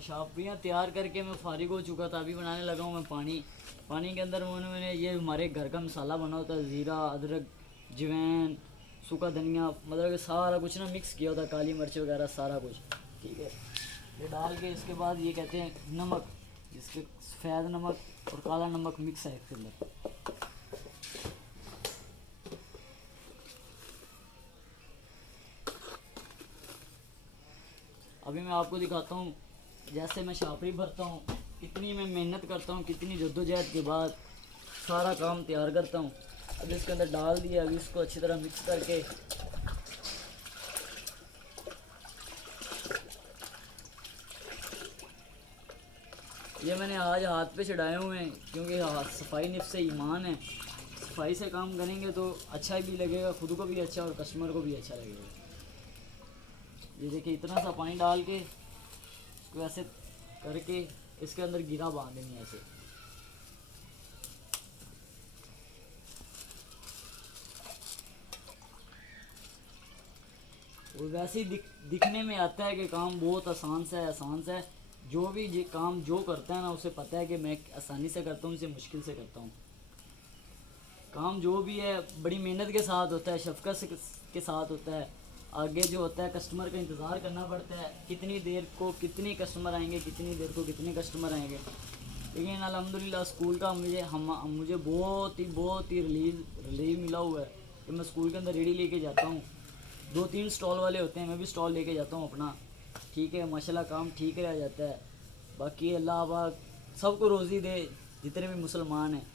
शापियाँ तैयार करके मैं फारिग हो चुका था। अभी बनाने लगा हूँ मैं पानी के अंदर मैंने ये हमारे घर का मसाला बना होता है, ज़ीरा, अदरक, जवैन, सूखा धनिया, मतलब कि सारा कुछ ना मिक्स किया होता है, काली मिर्च वगैरह सारा कुछ। ठीक है, ये डाल के इसके बाद ये कहते हैं नमक, जिसके सफ़ेद नमक और काला नमक मिक्स है इसके अंदर। अभी मैं आपको दिखाता हूँ जैसे मैं शापरी भरता हूँ, कितनी मैं मेहनत करता हूँ, कितनी जद्दोजहद के बाद सारा काम तैयार करता हूँ। अब इसके अंदर डाल दिया, अभी इसको अच्छी तरह मिक्स करके ये मैंने आज हाथ पे चढ़ाए हुए हैं, क्योंकि सफाई निफ्स से ईमान है। सफाई से काम करेंगे तो अच्छा भी लगेगा, खुद को भी अच्छा और कस्टमर को भी अच्छा लगेगा। ये देखिए, इतना सा पानी डाल के इसको ऐसे करके इसके अंदर गिरा बांध देंगे ऐसे। और वैसे ही दिखने में आता है कि काम बहुत आसान सा है। जो भी काम जो करता है ना, उसे पता है कि मैं आसानी से करता हूँ, इसे मुश्किल से करता हूँ। काम जो भी है बड़ी मेहनत के साथ होता है, शफ़क़त के साथ होता है। आगे जो होता है कस्टमर का इंतज़ार करना पड़ता है, कितनी देर को कितने कस्टमर आएंगे, कितनी देर को कितने कस्टमर आएंगे। लेकिन अल्हम्दुलिल्लाह स्कूल का मुझे बहुत ही रिलीव मिला हुआ है कि मैं स्कूल के अंदर रेडी लेके जाता हूँ। 2-3 स्टॉल वाले होते हैं, मैं भी स्टॉल लेके जाता हूँ अपना। ठीक है, माशाल्लाह काम ठीक रह जाता है। बाकी अल्लाह पाक सबको रोज़ी दे, जितने भी मुसलमान हैं।